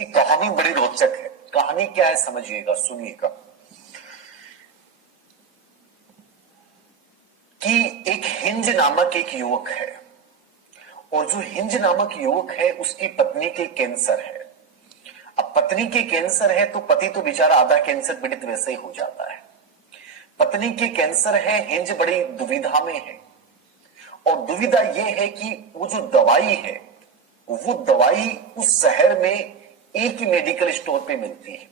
कि कहानी बड़ी रोचक है। कहानी क्या है समझिएगा, सुनिएगा। कि एक हिंज नामक एक युवक है, और जो हिंज नामक युवक है उसकी पत्नी के कैंसर है। अब पत्नी के कैंसर है तो पति तो बेचारा आधा कैंसर पीड़ित वैसे ही हो जाता है। पत्नी के कैंसर है, हिंज बड़ी दुविधा में है, और दुविधा यह है कि वो जो दवाई है वो दवाई उस शहर में एक ही मेडिकल स्टोर पे मिलती है,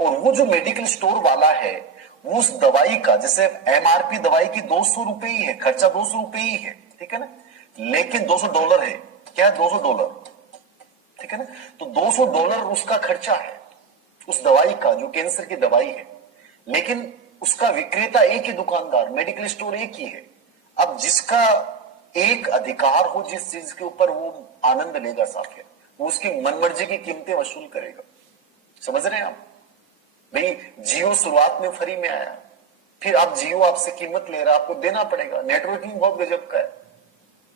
और वो जो मेडिकल स्टोर वाला है वो उस दवाई का, जैसे एमआरपी दवाई की 200 रुपए ही है, खर्चा 200 रुपए ही है, ठीक है ना, लेकिन $200 है। क्या है? $200, ठीक है ना। तो $200 उसका खर्चा है उस दवाई का, जो कैंसर की दवाई है, लेकिन उसका विक्रेता एक ही दुकानदार, मेडिकल स्टोर एक ही है। अब जिसका एक अधिकार हो जिस चीज के ऊपर, वो आनंद लेगा साफिया, वो उसकी मनमर्जी की कीमतें वसूल करेगा। समझ रहे हैं आप? भाई जियो शुरुआत में फ्री में आया, फिर आप जियो आपसे कीमत ले रहा, आपको देना पड़ेगा। नेटवर्किंग बहुत गजब का है,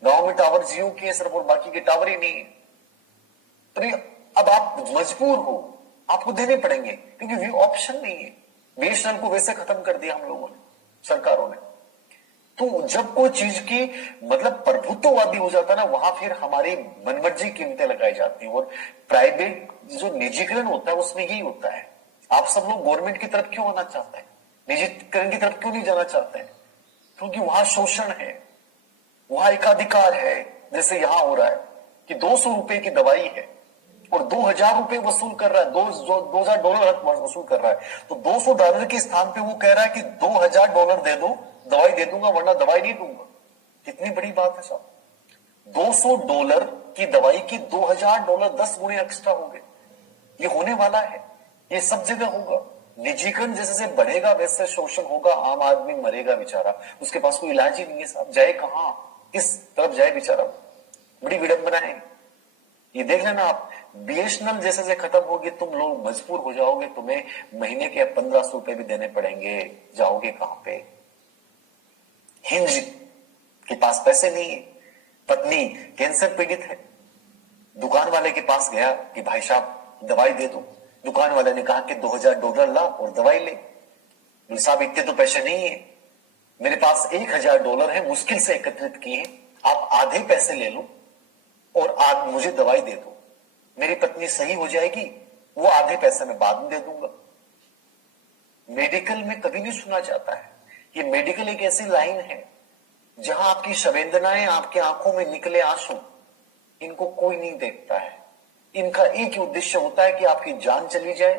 गांव में टावर जियो के सिर्फ, और बाकी के टावर ही नहीं है। तो अब आप मजबूर हो, आपको देने पड़ेंगे, क्योंकि ऑप्शन नहीं है। बीएसएनएल को वैसे खत्म कर दिया हम लोगों ने, सरकारों ने। तो जब कोई चीज की मतलब प्रभुत्ववादी हो जाता है ना, वहां फिर हमारी मनमर्जी कीमतें लगाई जाती हैं। और प्राइवेट जो निजीकरण होता है उसमें यही होता है। आप सब लोग गवर्नमेंट की तरफ क्यों आना चाहते हैं, निजीकरण की तरफ क्यों नहीं जाना चाहते हैं? क्योंकि वहां शोषण है, वहां एकाधिकार है। जैसे यहां हो रहा है कि 200 रुपए की दवाई है और 2000 रुपए वसूल कर रहा है, $2000 वसूल कर रहा है। तो $200 के स्थान पे वो कह रहा है कि $2000 दे दो, दवाई दे दूंगा, वरना दवाई नहीं दूंगा। कितनी बड़ी बात है साहब। $200 की दवाई की $2000 10 गुने एक्स्ट्रा हो गए। ये होने वाला है, ये सब जगह होगा। निजीकरण जैसे से बढ़ेगा वैसे शोषण होगा, आम आदमी मरेगा बेचारा, उसके पास कोई इलाज ही नहीं है साहब। जाए कहां, किस तरफ जाए बेचारा? बड़ी विडंबना है। ये देख लेना आप, बीएसएनएल जैसे से खत्म होगी, तुम लोग मजबूर हो जाओगे, तुम्हें महीने के 1500 रुपए भी देने पड़ेंगे। जाओगे कहां पे? हिंज के पास पैसे नहीं है, पत्नी कैंसर पीड़ित है, दुकान वाले के पास गया कि भाई साहब दवाई दे दो। दुकान वाले ने कहा कि $2000 ला और दवाई ले। बोले साहब इतने तो पैसे नहीं है, मेरे पास $1000 है, मुश्किल से एकत्रित किए, आप आधे पैसे ले लो और आज मुझे दवाई दे दो, मेरी पत्नी सही हो जाएगी, वो आधे पैसे में बाद में दे दूंगा। मेडिकल में कभी नहीं सुना जाता है। ये मेडिकल एक ऐसी लाइन है जहां आपकी संवेदनाएं, आपकी आंखों में निकले आंसू, इनको कोई नहीं देखता है। इनका एक ही उद्देश्य होता है कि आपकी जान चली जाए।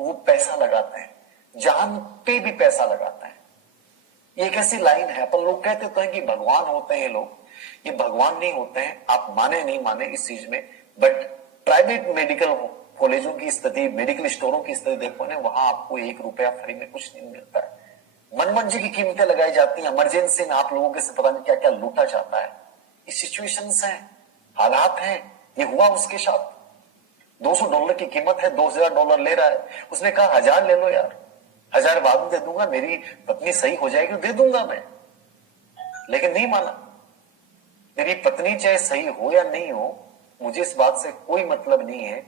वो पैसा लगाते हैं, जान पे भी पैसा लगाता है। ये एक ऐसी लाइन है। अपन लोग कहते तो हैं कि भगवान होते हैं लोग, ये भगवान नहीं होते हैं। आप माने नहीं माने इस चीज में, बट प्राइवेट मेडिकल कॉलेजों की स्थिति, मेडिकल स्टोरों की स्थिति देखो ना, वहां आपको $1 फ्री में कुछ नहीं मिलता है। मनमर्जी की कीमतें लगाई जाती हैं। इमरजेंसी में आप लोगों के से पता नहीं क्या क्या लूटा जाता है। ये सिचुएशंस हैं, हालात हैं। ये हुआ उसके साथ। $200 की कीमत है, $2000 ले रहा है। उसने कहा 1000 ले लो यार, 1000 बाद में दे दूंगा, मेरी पत्नी सही हो जाएगी, दे दूंगा मैं। लेकिन नहीं माना। मेरी पत्नी चाहे सही हो या नहीं हो, मुझे इस बात से कोई मतलब नहीं है,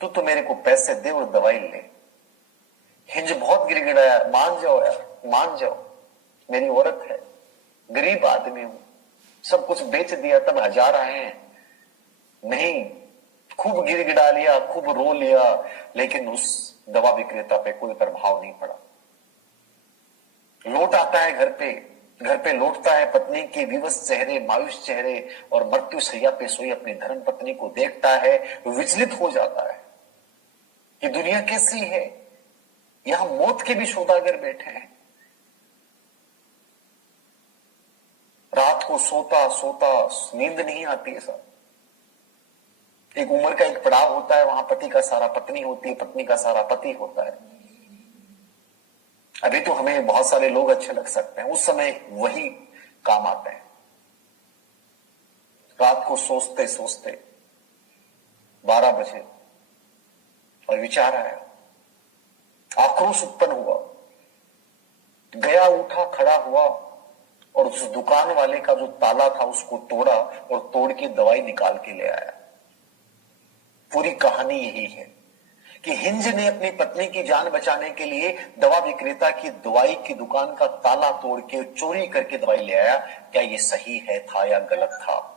तू तो मेरे को पैसे दे और दवाई ले। हिंज बहुत गिड़गिड़ाया, मान जाओ यार, मान जाओ, मेरी औरत है, गरीब आदमी हूं, सब कुछ बेच दिया तब 1000 आए हैं। नहीं, खूब गिड़गिड़ा लिया, खूब रो लिया, लेकिन उस दवा विक्रेता पे कोई प्रभाव नहीं पड़ा। लौट आता है घर पे लौटता है, पत्नी के विवश चेहरे, मायूस चेहरे और मृत्यु शैया पे सोई अपनी धर्म पत्नी को देखता है, विचलित हो जाता है। ये दुनिया कैसी है? यहां मौत के भी सौदागर बैठे हैं। रात को सोता सोता नींद नहीं आती है साहब। एक उम्र का एक पड़ाव होता है, वहां पति का सारा पत्नी होती है, पत्नी का सारा पति होता है। अभी तो हमें बहुत सारे लोग अच्छे लग सकते हैं, उस समय वही काम आते हैं। रात को सोचते सोचते 12 बजे और विचार आया, आक्रोश उत्पन्न हुआ, गया, उठा, खड़ा हुआ और उस दुकान वाले का जो ताला था उसको तोड़ा और तोड़ के दवाई निकाल के ले आया। पूरी कहानी यही है कि हिंज ने अपनी पत्नी की जान बचाने के लिए दवा विक्रेता की दवाई की दुकान का ताला तोड़ के चोरी करके दवाई ले आया। क्या ये सही है था या गलत था?